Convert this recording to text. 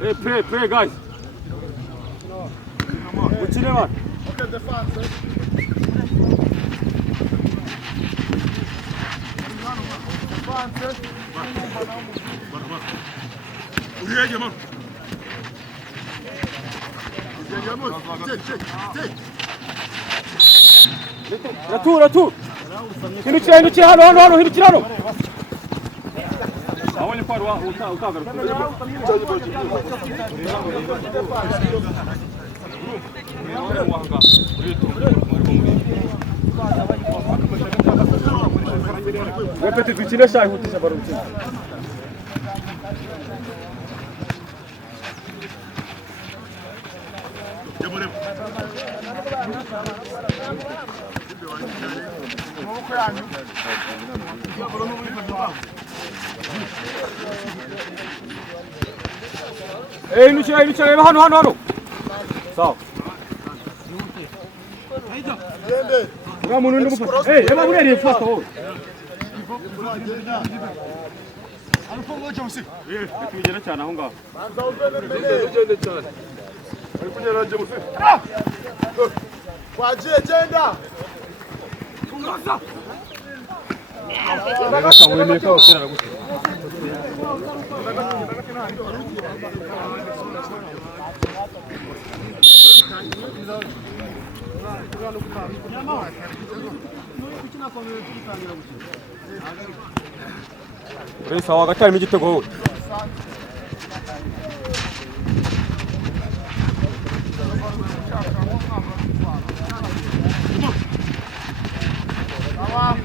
Hey, pray, guys. Uchine man. Okay, defense. Uriye Cemal. Retour. Hindukira hano, hindukira hano. Abonye ko utaza. Repete dukine shayi hutisha barumukino. Hindukira hano. Sawa. Nga muntu ndi mufasha. Eba bureri fasta ho. Tugenda cyane aho ngaho. Ugende cyane. Ari kugera je musi. Kwaje genda. Bagasa wene ka osera gusa. Risa wagatari igitego wowe. Tamam.